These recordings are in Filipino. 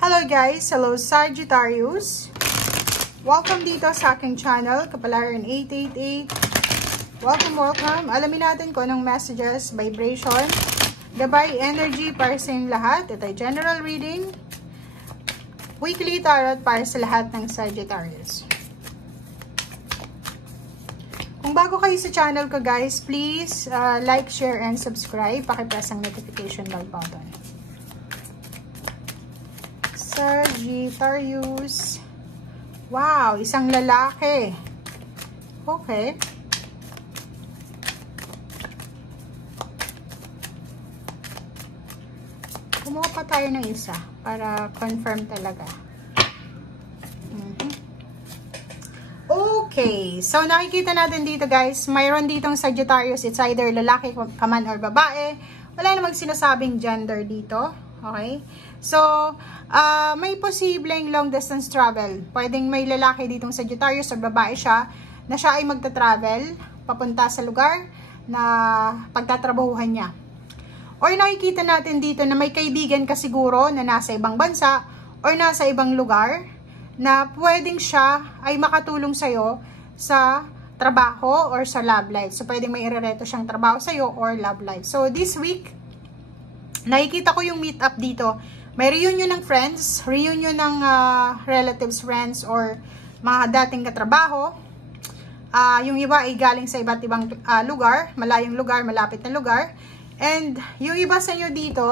Hello guys! Hello Sagittarius! Welcome dito sa aking channel, Kapalaran 888. Welcome! Alamin natin kung anong messages, vibration, gabay, energy para sa inyong lahat. Ito ay general reading. Weekly tarot para sa lahat ng Sagittarius. Kung bago kayo sa channel ko guys, please like, share, and subscribe. Pakipress ang notification bell button. Sagittarius. Wow, isang lalaki. Okay. Kumuha pa tayo ng isa para confirm talaga. Okay, so nakikita natin dito guys, mayroon ditong Sagittarius, it's either lalaki ka man or babae. Wala namang sinasabing gender dito. Okay? So, may posibleng long distance travel. Pwedeng may lalaki ditong Sagittarius or babae siya na siya ay magta-travel papunta sa lugar na pagtatrabahuhan niya. Or nakikita natin dito na may kaibigan ka siguro na nasa ibang bansa or nasa ibang lugar na pwedeng siya ay makatulong sa'yo sa trabaho or sa love life. So, pwedeng may irereto siyang trabaho sa'yo or love life. So, this week, nakikita ko yung meet up dito. May reunion ng friends, reunion ng relatives, friends, or mga dating katrabaho. Yung iba ay galing sa iba't ibang lugar, malayong lugar, malapit na lugar. And yung iba sa inyo dito,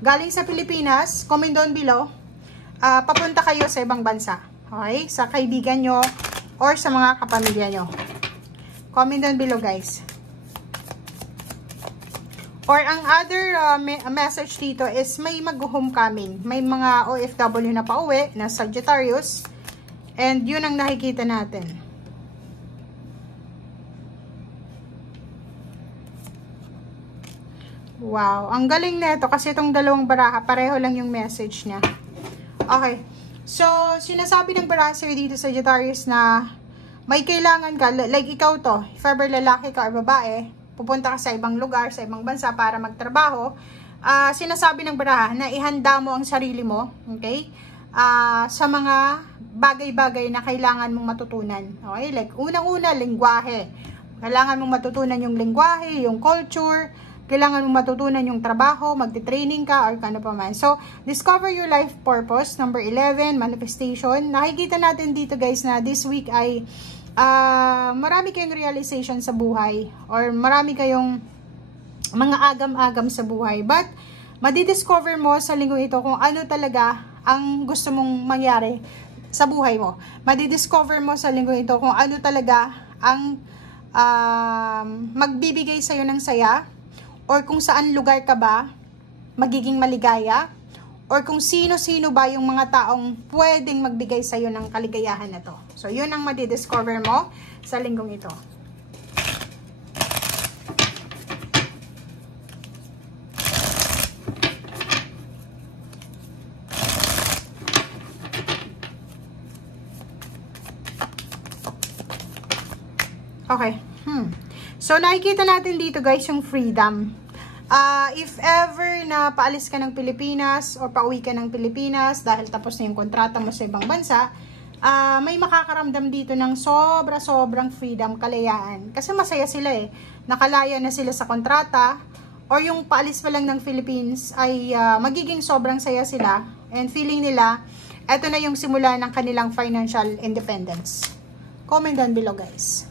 galing sa Pilipinas, comment down below, papunta kayo sa ibang bansa. Okay? Sa kaibigan nyo or sa mga kapamilya nyo. Comment down below guys. Or ang other message dito is may mag-homecoming. May mga OFW na pauwi na Sagittarius. And yun ang nakikita natin. Wow, ang galing na ito kasi itong dalawang baraha, pareho lang yung message niya. Okay, so sinasabi ng baraha sa'yo dito Sagittarius na may kailangan ka, like ikaw to, if ever lalaki ka or babae, pupunta ka sa ibang lugar, sa ibang bansa para magtrabaho, sinasabi ng baraha na ihanda mo ang sarili mo, okay? Sa mga bagay-bagay na kailangan mong matutunan. Okay? Like, unang-una, lengguwahe. Kailangan mong matutunan yung lengguwahe, yung culture, kailangan mong matutunan yung trabaho, magti-training ka, or kano pa man. So, discover your life purpose. Number 11, manifestation. Nakikita natin dito guys na this week ay marami kayong realization sa buhay or marami kayong mga agam-agam sa buhay, but madidiscover mo sa linggo ito kung ano talaga ang gusto mong mangyari sa buhay mo. Madidiscover mo sa linggo ito kung ano talaga ang magbibigay sa'yo ng saya or kung saan lugar ka ba magiging maligaya or kung sino-sino ba yung mga taong pwedeng magbigay sa'yo ng kaligayahan na to. So, yun ang madidiscover mo sa linggong ito. Okay. So, nakikita natin dito guys yung freedom. If ever na paalis ka ng Pilipinas o pauwi ka ng Pilipinas dahil tapos na yung kontrata mo sa ibang bansa, may makakaramdam dito ng sobrang freedom, kalayaan. Kasi masaya sila eh. Nakalaya na sila sa kontrata or yung paalis pa lang ng Philippines ay magiging sobrang saya sila and feeling nila eto na yung simula ng kanilang financial independence. Comment down below guys.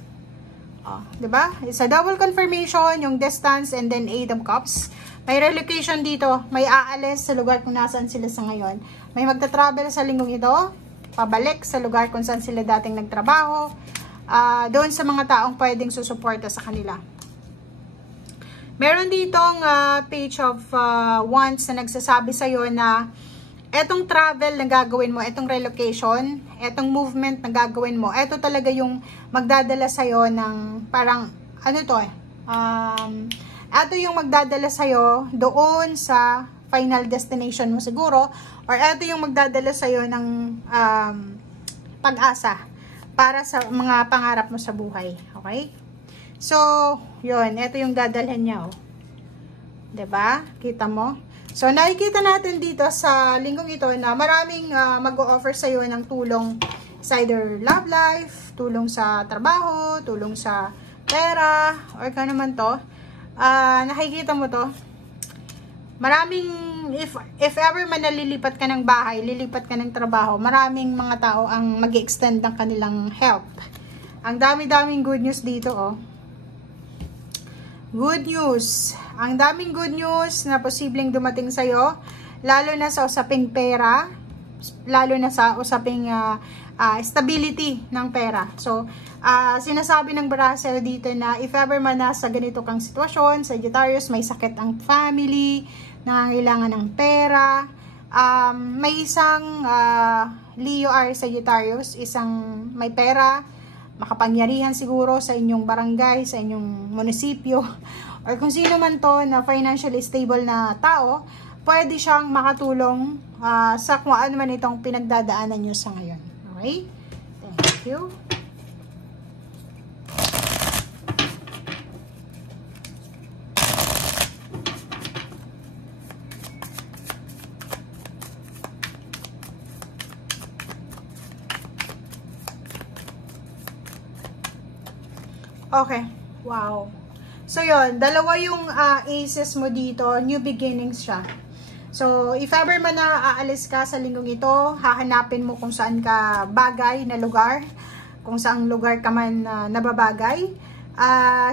Diba? It's a double confirmation, yung distance and then 8 of cups. May relocation dito, may aalis sa lugar kung nasaan sila sa ngayon. May magta-travel sa linggong ito, pabalik sa lugar kung saan sila dating nagtrabaho. Doon sa mga taong pwedeng susuporta sa kanila. Meron ditong page of wands na nagsasabi sa'yo na etong travel na gagawin mo, etong relocation, etong movement na gagawin mo, eto talaga yung magdadala sa'yo ng parang, ano to eh, eto yung magdadala sa'yo doon sa final destination mo siguro, or eto yung magdadala sa'yo ng pag-asa para sa mga pangarap mo sa buhay. Okay? So, yun, eto yung dadalhan niya, oh. 'Di ba? Kita mo? So, nakikita natin dito sa linggong ito na maraming mag-o-offer sa'yo ng tulong sa either love life, tulong sa trabaho, tulong sa pera, or kano naman to. Nakikita mo to. Maraming, if ever man nalilipat ka ng bahay, lilipat ka ng trabaho, maraming mga tao ang mag-extend ng kanilang help. Ang dami-daming good news dito, oh. Good news. Ang daming good news na posibleng dumating sa'yo, lalo na sa usaping pera, lalo na sa usaping stability ng pera. So, sinasabi ng baraha dito na if ever man nasa ganito kang sitwasyon, Sagittarius, may sakit ang family, nangangailangan ng pera, may isang Leo or Sagittarius, isang may pera, makapangyarihan siguro sa inyong barangay, sa inyong munisipyo, or kung sino man to na financially stable na tao, pwede siyang makatulong sa kung ano man itong pinagdadaanan nyo sa ngayon. Okay? Thank you. Okay. Wow. So, yun. Dalawa yung aces mo dito. New beginnings siya. So, if ever man na aalis ka sa linggong ito, hahanapin mo kung saan ka bagay na lugar. Kung saan lugar ka man nababagay.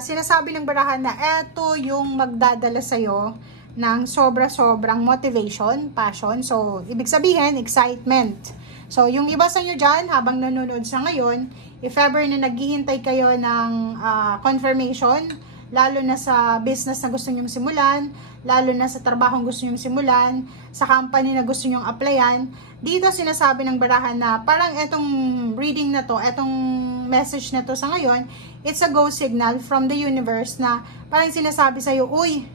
Sinasabi ng barahan na eto yung magdadala sa'yo ng sobra-sobrang motivation, passion. So, ibig sabihin, excitement. So, yung iba sa inyo dyan, habang nanonood sa ngayon, if ever na naghihintay kayo ng confirmation, lalo na sa business na gusto nyong simulan, lalo na sa trabaho gusto nyong simulan, sa company na gusto nyong applyan, dito sinasabi ng barahan na parang etong reading na to, etong message na to sa ngayon, it's a go signal from the universe na parang sinasabi sa'yo, uy,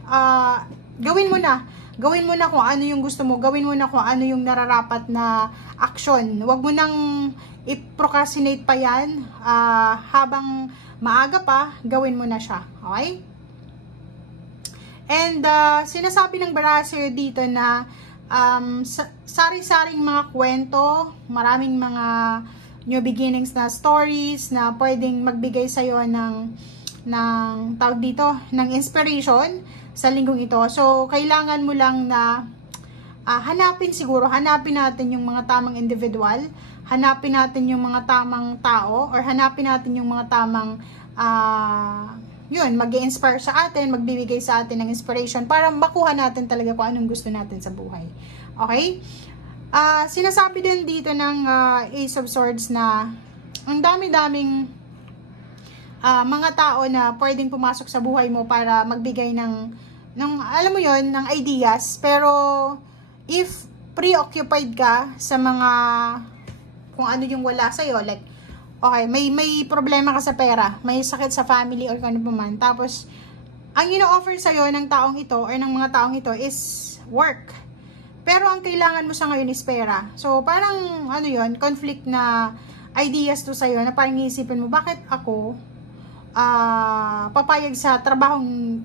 gawin mo na. Gawin mo na kung ano yung gusto mo. Gawin mo na kung ano yung nararapat na action. Huwag mo nang i-procrastinate pa yan. Habang maaga pa, gawin mo na siya. Okay? And sinasabi ng baraha sa'yo dito na sari-saring mga kwento, maraming mga new beginnings na stories na pwedeng magbigay sa'yo ng tawag dito, ng inspiration sa linggong ito. So, kailangan mo lang na hanapin natin yung mga tamang individual, hanapin natin yung mga tamang tao, or hanapin natin yung mga tamang mag-i-inspire sa atin, magbibigay sa atin ng inspiration para makuha natin talaga kung anong gusto natin sa buhay. Okay? Sinasabi din dito ng Ace of Swords na ang dami-daming mga tao na pwedeng pumasok sa buhay mo para magbigay ng alam mo yon, ng ideas, pero if preoccupied ka sa mga kung ano yung wala sa'yo, like okay, may problema ka sa pera, may sakit sa family or kung ano pa man, tapos ang ino-offer sa'yo ng taong ito or ng mga taong ito is work, pero ang kailangan mo sa ngayon is pera. So parang ano yon, conflict na ideas to sa'yo na parang iisipin mo, bakit ako papayag sa trabahong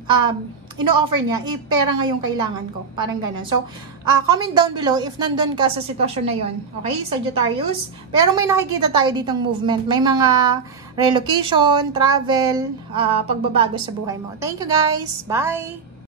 ino-offer niya, pera nga yung kailangan ko. Parang ganun. So, comment down below if nandun ka sa sitwasyon na yon. Okay, Sagittarius? Pero may nakikita tayo ditong movement. May mga relocation, travel, pagbabago sa buhay mo. Thank you guys. Bye!